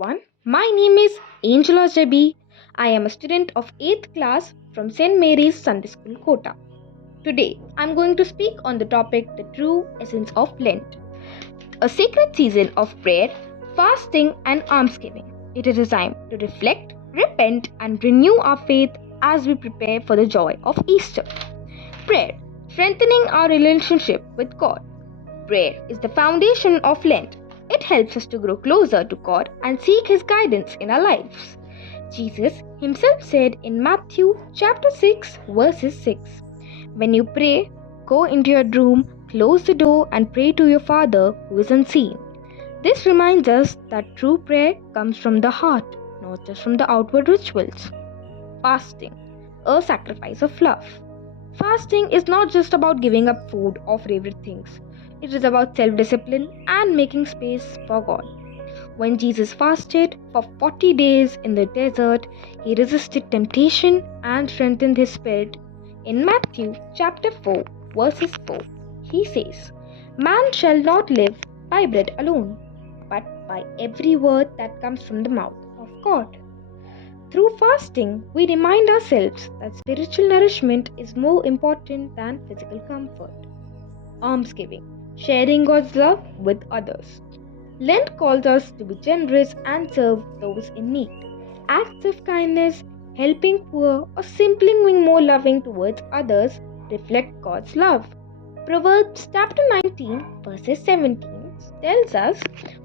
everyone. My name is Angela Jaby. I am a student of 8th class from St. Mary's Sunday School, Kota. Today, I am going to speak on the topic the true essence of Lent, a sacred season of prayer, fasting, and almsgiving. It is designed to reflect, repent, and renew our faith as we prepare for the joy of Easter. Prayer, strengthening our relationship with God. Prayer is the foundation of Lent. It helps us to grow closer to God and seek His guidance in our lives. Jesus Himself said in Matthew chapter 6 verses 6, "When you pray, go into your room, close the door and pray to your Father who is unseen." This reminds us that true prayer comes from the heart, not just from the outward rituals. Fasting, a sacrifice of love. Fasting is not just about giving up food or favorite things. It is about self-discipline and making space for God. When Jesus fasted for 40 days in the desert, He resisted temptation and strengthened His spirit. In Matthew chapter 4 verses 4, He says, "Man shall not live by bread alone, but by every word that comes from the mouth of God." Through fasting, we remind ourselves that spiritual nourishment is more important than physical comfort. Almsgiving, sharing God's love with others. Lent calls us to be generous and serve those in need. Acts of kindness, helping poor, or simply being more loving towards others reflect God's love. Proverbs chapter 19 verses 17 tells us,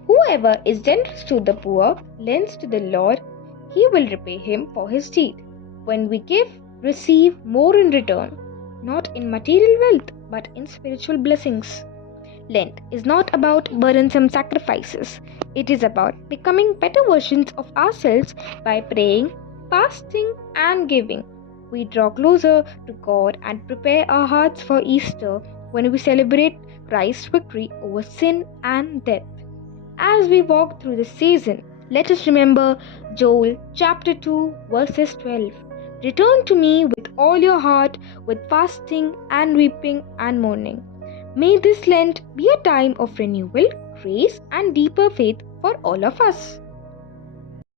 "Whoever is generous to the poor lends to the Lord, He will repay him for his deed." When we give, receive more in return, not in material wealth, but in spiritual blessings. Lent is not about burdensome sacrifices. It is about becoming better versions of ourselves by praying, fasting, and giving. We draw closer to God and prepare our hearts for Easter when we celebrate Christ's victory over sin and death. As we walk through this season, let us remember Joel chapter 2 verses 12. "Return to me with all your heart, with fasting and weeping and mourning." May this Lent be a time of renewal, grace, and deeper faith for all of us.